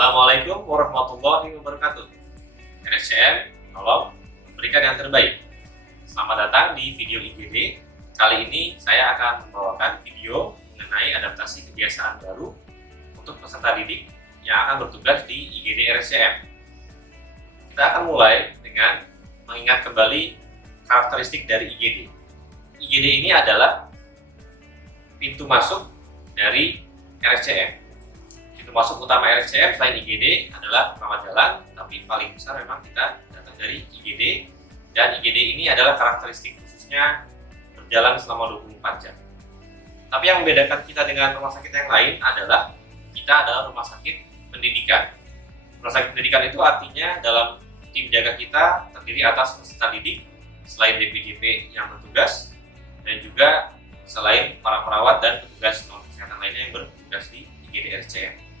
Assalamualaikum warahmatullahi wabarakatuh. RSCM tolong memberikan yang terbaik. Selamat datang di video IGD. Kali ini saya akan membawakan video mengenai adaptasi kebiasaan baru untuk peserta didik yang akan bertugas di IGD RSCM. Kita akan mulai dengan mengingat kembali karakteristik dari IGD. IGD ini adalah pintu masuk dari RSCM. Pintu masuk utama RSCM selain IGD adalah perawat jalan, tapi paling besar memang kita datang dari IGD, dan IGD ini adalah karakteristik khususnya berjalan selama 24 jam. Tapi yang membedakan kita dengan rumah sakit yang lain adalah kita adalah rumah sakit pendidikan. Rumah sakit pendidikan itu artinya dalam tim jaga kita terdiri atas peserta didik, selain DPJP yang bertugas, dan juga selain para perawat dan petugas non kesehatan lainnya yang bertugas di IGD RSCM.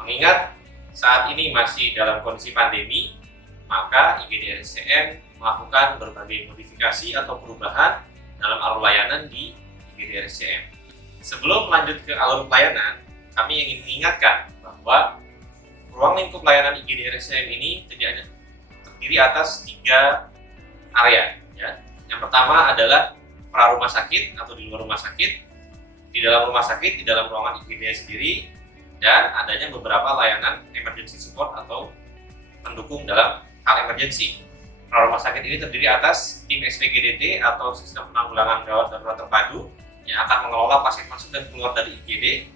Mengingat saat ini masih dalam kondisi pandemi, maka IGD RSCM melakukan berbagai modifikasi atau perubahan dalam alur layanan di IGD RSCM. Sebelum lanjut ke alur pelayanan, kami ingin mengingatkan bahwa ruang lingkup layanan IGD RSCM ini terdiri atas 3 area. Ya. Yang pertama adalah pra rumah sakit atau di luar rumah sakit, di dalam rumah sakit, di dalam ruangan IGD sendiri, dan adanya beberapa layanan emergency support atau pendukung dalam hal emergency. Pra rumah sakit ini terdiri atas tim SPGDT atau sistem penanggulangan gawat darurat terpadu yang akan mengelola pasien masuk dan keluar dari IGD,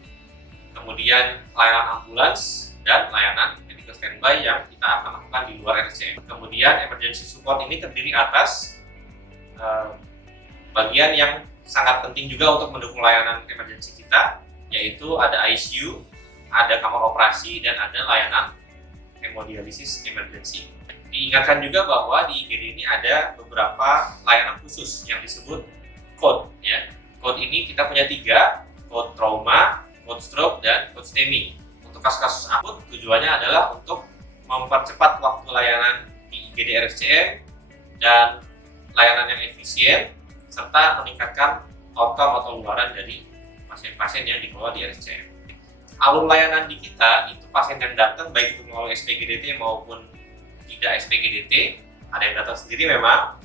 kemudian layanan ambulans dan layanan medical standby yang kita akan lakukan di luar RSCM. Kemudian emergency support ini terdiri atas bagian yang sangat penting juga untuk mendukung layanan emergency kita, yaitu ada ICU, ada kamar operasi, dan ada layanan hemodialisis emergency. Diingatkan juga bahwa di IGD ini ada beberapa layanan khusus yang disebut code. Ya. Code ini kita punya 3, code trauma, code stroke, dan code STEMI. Untuk kasus-kasus akut, tujuannya adalah untuk mempercepat waktu layanan di IGD RSCM dan layanan yang efisien, serta meningkatkan outcome atau luaran dari pasien-pasien yang dikelola di RSCM. Alur layanan di kita itu pasien yang datang baik itu melalui SPGDT maupun tidak SPGDT, ada yang datang sendiri memang,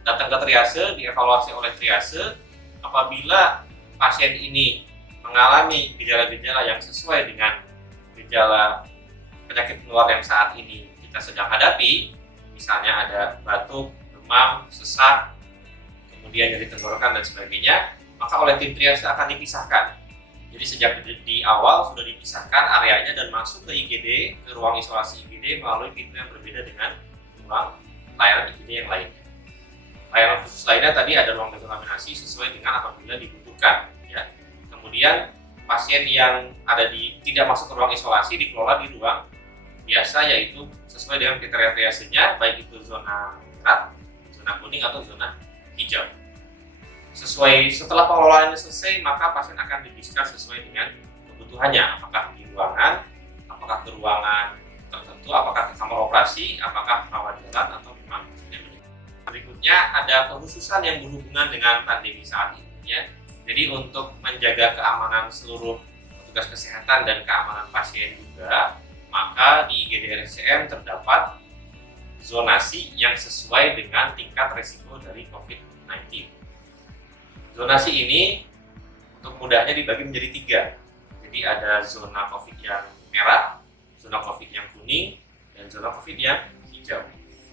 datang ke triase, dievaluasi oleh triase. Apabila pasien ini mengalami gejala-gejala yang sesuai dengan gejala penyakit menular yang saat ini kita sedang hadapi, misalnya ada batuk, demam, sesak, kemudian nyeri tenggorokan dan sebagainya, maka oleh tim triase akan dipisahkan. Jadi sejak di awal sudah dipisahkan areanya dan masuk ke IGD, ke ruang isolasi IGD melalui pintu yang berbeda dengan ruang layanan IGD yang lainnya. Layanan khusus lainnya tadi ada ruang dekontaminasi sesuai dengan apabila dibutuhkan. Ya. Kemudian pasien yang tidak masuk ke ruang isolasi dikelola di ruang biasa, yaitu sesuai dengan kriteria triasenya, baik itu zona merah, zona kuning atau zona hijau. Setelah pengelolaannya selesai, maka pasien akan didiskas sesuai dengan kebutuhannya, apakah di ruangan, apakah ke ruangan tertentu, apakah ke kamar operasi, apakah perawat jalan, atau memang tidak. Berikutnya ada kekhususan yang berhubungan dengan pandemi saat ini. Ya. Jadi untuk menjaga keamanan seluruh petugas kesehatan dan keamanan pasien juga, maka di IGD RSCM terdapat zonasi yang sesuai dengan tingkat risiko dari COVID-19. Zonasi ini untuk mudahnya dibagi menjadi 3. Jadi ada zona COVID yang merah, zona COVID yang kuning, dan zona COVID yang hijau.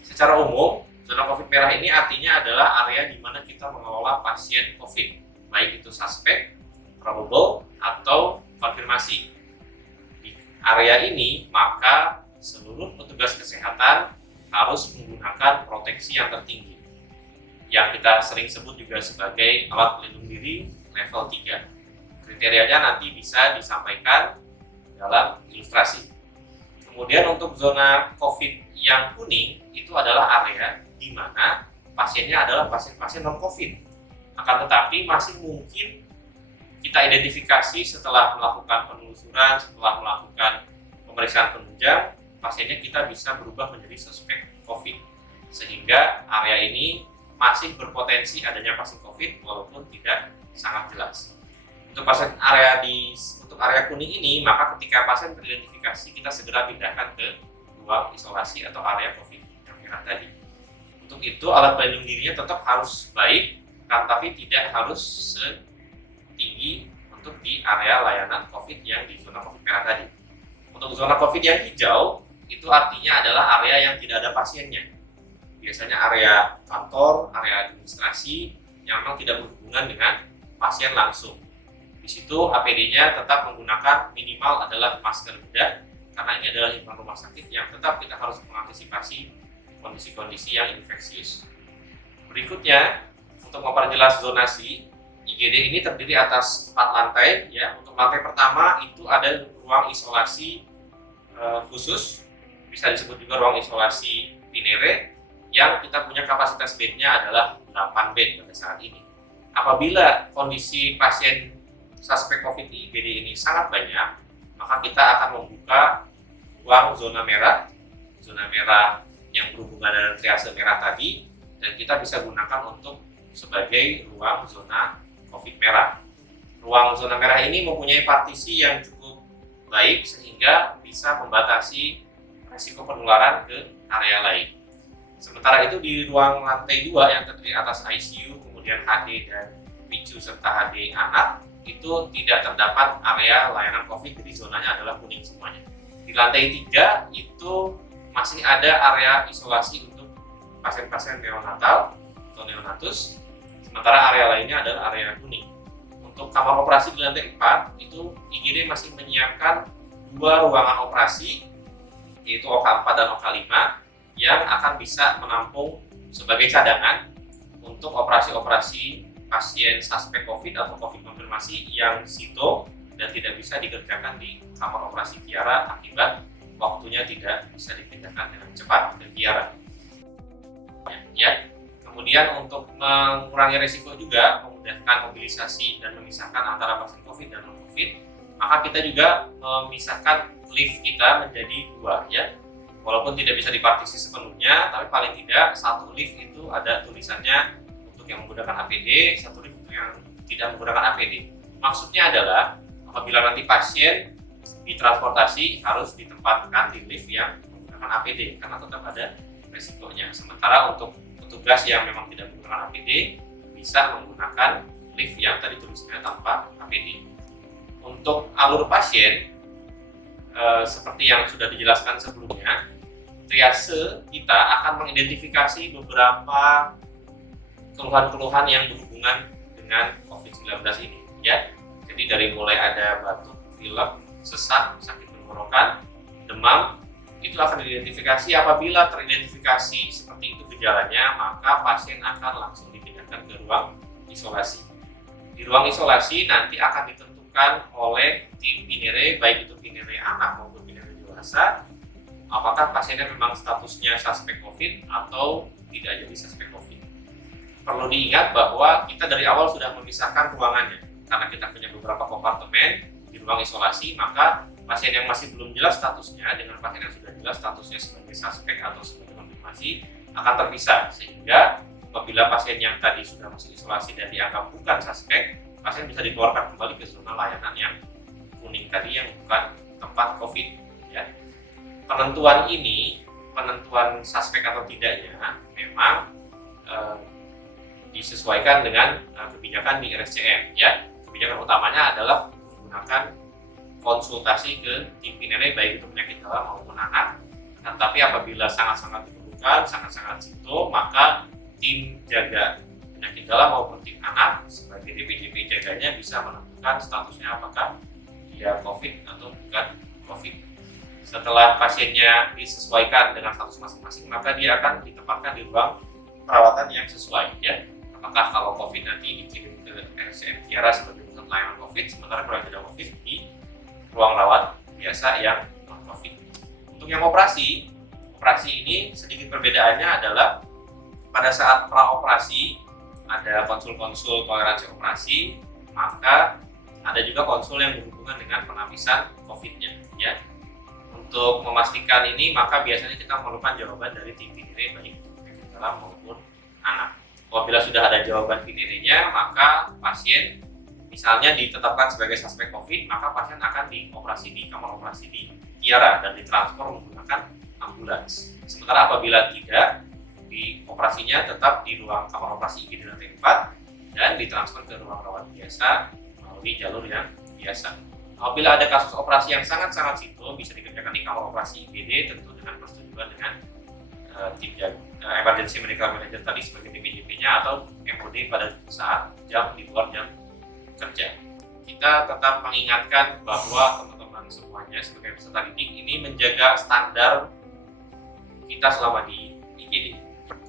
Secara umum, zona COVID merah ini artinya adalah area di mana kita mengelola pasien COVID, baik itu suspek, probable, atau konfirmasi. Di area ini, maka seluruh petugas kesehatan harus menggunakan proteksi yang tertinggi, yang kita sering sebut juga sebagai alat pelindung diri level 3. Kriterianya nanti bisa disampaikan dalam ilustrasi. Kemudian untuk zona COVID yang kuning, itu adalah area di mana pasiennya adalah pasien-pasien non-COVID. Akan tetapi masih mungkin kita identifikasi setelah melakukan penelusuran, setelah melakukan pemeriksaan penunjang, pasiennya kita bisa berubah menjadi suspek COVID. Sehingga area ini masih berpotensi adanya pasien COVID walaupun tidak sangat jelas. Untuk area kuning ini, maka ketika pasien teridentifikasi, kita segera pindahkan ke ruang isolasi atau area COVID yang merah tadi. Untuk itu alat pelindung dirinya tetap harus baik, tapi tidak harus setinggi untuk di area layanan COVID yang di zona COVID merah tadi. Untuk zona COVID yang hijau, itu artinya adalah area yang tidak ada pasiennya. Biasanya area kantor, area administrasi yang memang tidak berhubungan dengan pasien langsung. Di situ APD-nya tetap menggunakan minimal adalah masker bedah, karena ini adalah lingkungan rumah sakit yang tetap kita harus mengantisipasi kondisi-kondisi yang infeksius. Berikutnya, untuk memperjelas zonasi, IGD ini terdiri atas 4 lantai. Ya. Untuk lantai pertama itu ada ruang isolasi khusus, bisa disebut juga ruang isolasi pinere, yang kita punya kapasitas bednya adalah 8 bed pada saat ini. Apabila kondisi pasien suspek COVID di IGD ini sangat banyak, maka kita akan membuka ruang zona merah yang berhubungan dengan triase merah tadi, dan kita bisa gunakan untuk sebagai ruang zona COVID merah. Ruang zona merah ini mempunyai partisi yang cukup baik sehingga bisa membatasi risiko penularan ke area lain. Sementara itu di ruang lantai 2 yang terdiri atas ICU, kemudian HD dan PICU serta HD anak, itu tidak terdapat area layanan COVID, jadi zonanya adalah kuning semuanya. Di lantai 3 itu masih ada area isolasi untuk pasien-pasien neonatal atau neonatus, sementara area lainnya adalah area kuning. Untuk kamar operasi di lantai 4 itu IGD masih menyiapkan 2 ruangan operasi, yaitu OK4 dan OK5, yang akan bisa menampung sebagai cadangan untuk operasi-operasi pasien suspek COVID atau COVID konfirmasi yang sito dan tidak bisa dikerjakan di kamar operasi Kiara akibat waktunya tidak bisa dipindahkan dengan cepat ke Kiara. Ya. Kemudian untuk mengurangi risiko juga, memudahkan mobilisasi dan memisahkan antara pasien COVID dan non-COVID, maka kita juga memisahkan lift kita menjadi 2, ya. Walaupun tidak bisa dipartisi sepenuhnya, tapi paling tidak satu lift itu ada tulisannya untuk yang menggunakan APD, satu lift untuk yang tidak menggunakan APD. Maksudnya adalah apabila nanti pasien ditransportasi harus ditempatkan di lift yang menggunakan APD karena tetap ada resikonya. Sementara untuk petugas yang memang tidak menggunakan APD bisa menggunakan lift yang tadi tulisannya tanpa APD. Untuk alur pasien seperti yang sudah dijelaskan sebelumnya, triase kita akan mengidentifikasi beberapa keluhan-keluhan yang berhubungan dengan COVID-19 ini, ya. Jadi dari mulai ada batuk, pilek, sesak, sakit tenggorokan, demam, itu akan diidentifikasi. Apabila teridentifikasi seperti itu gejalanya, maka pasien akan langsung dipindahkan ke ruang isolasi. Di ruang isolasi nanti akan ditentukan oleh tim pinere, baik itu pinere anak maupun pinere dewasa, apakah pasiennya memang statusnya suspek COVID atau tidak jadi suspek COVID. Perlu diingat bahwa kita dari awal sudah memisahkan ruangannya. Karena kita punya beberapa kompartemen di ruang isolasi, maka pasien yang masih belum jelas statusnya dengan pasien yang sudah jelas statusnya sebagai suspek atau sebagai konfirmasi akan terpisah. Sehingga apabila pasien yang tadi sudah masuk isolasi dan dianggap bukan suspek, pasien bisa dikeluarkan kembali ke zona layanan yang kuning tadi yang bukan tempat COVID. Ya. Penentuan suspek atau tidaknya memang disesuaikan dengan kebijakan di RSCM. Ya. Kebijakan utamanya adalah menggunakan konsultasi ke tim pinere baik itu penyakit dalam maupun anak. Tetapi apabila sangat-sangat diperlukan, sangat-sangat sito, maka tim jaga penyakit dalam maupun tim anak sebagai DPJP jaganya bisa menentukan statusnya apakah dia COVID atau bukan COVID. Setelah pasiennya disesuaikan dengan status masing-masing, maka dia akan ditempatkan di ruang perawatan yang sesuai. Ya. Apakah kalau COVID nanti dikirim ke RSCM Kiara sebagai pusat layanan COVID, sementara kalau tidak COVID di ruang rawat biasa yang non-COVID. Untuk yang operasi ini sedikit perbedaannya adalah pada saat praoperasi ada konsul-konsul toleransi operasi, maka ada juga konsul yang berhubungan dengan penapisan COVID-nya. Ya. Untuk memastikan ini, maka biasanya kita memerlukan jawaban dari tim pinere baik itu penyakit dalam maupun anak. Apabila sudah ada jawaban pinerenya, maka pasien misalnya ditetapkan sebagai suspek COVID, maka pasien akan dioperasi di kamar operasi di Kiara dan ditransfer menggunakan ambulans. Sementara apabila tidak, operasinya tetap di ruang kamar operasi IGD lantai 4 dan ditransfer ke ruang rawat biasa melalui jalur yang biasa. Apabila ada kasus operasi yang sangat-sangat simpel, bisa dikerjakan di kamar operasi IGD tentu dengan persetujuan dengan tim emergency medical manager tadi sebagai DPJP-nya atau MOD pada saat jam di luar jam kerja. Kita tetap mengingatkan bahwa teman-teman semuanya sebagai peserta didik ini menjaga standar kita selama di IGD.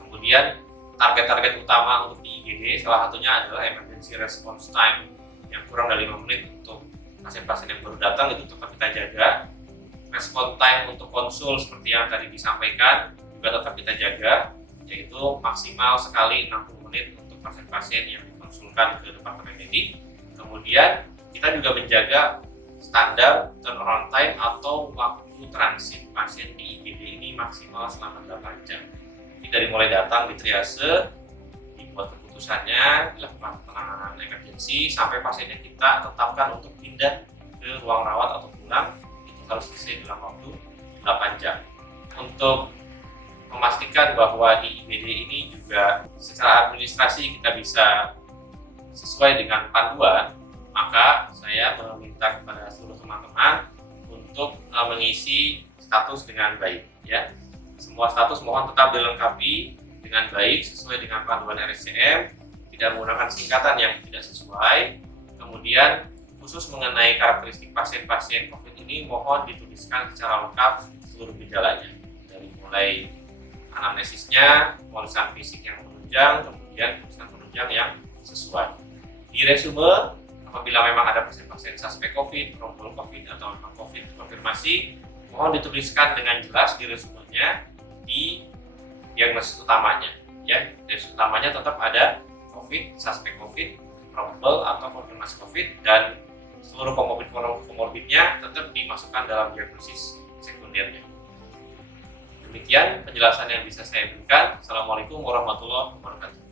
Kemudian target-target utama untuk di IGD salah satunya adalah emergency response time yang kurang dari 5 menit untuk pasien-pasien yang baru datang, itu tetap kita jaga. Response time untuk konsul seperti yang tadi disampaikan juga tetap kita jaga, yaitu maksimal sekali 60 menit untuk pasien-pasien yang dikonsulkan ke departemen medik. Kemudian kita juga menjaga standar turnaround time atau waktu transit pasien di IGD ini maksimal selama 8 jam. Jadi dari mulai datang di triase, dibuat keputusannya, dilakukan penanganan emergensi, sampai pasiennya kita tetapkan untuk pindah ke ruang rawat atau pulang, itu harus selesai dalam waktu 8 jam. Untuk memastikan bahwa di IGD ini juga secara administrasi kita bisa sesuai dengan panduan, maka saya meminta kepada seluruh teman-teman untuk mengisi status dengan baik, ya. Semua status mohon tetap dilengkapi dengan baik sesuai dengan panduan RSCM, tidak menggunakan singkatan yang tidak sesuai. Kemudian khusus mengenai karakteristik pasien-pasien COVID ini mohon dituliskan secara lengkap seluruh gejalanya, dari mulai anamnesisnya, pemeriksaan fisik yang menunjang, kemudian pemeriksaan penunjang yang sesuai. Di resume, apabila memang ada pasien-pasien suspek COVID, probable COVID, atau memang COVID konfirmasi, mohon dituliskan dengan jelas di resumenya di diagnosis utamanya. Ya, diagnosis utamanya tetap ada COVID, suspek COVID, probable atau konfirmasi COVID, dan seluruh komorbidnya tetap dimasukkan dalam diagnosis sekundernya. Demikian penjelasan yang bisa saya berikan. Assalamualaikum warahmatullahi wabarakatuh.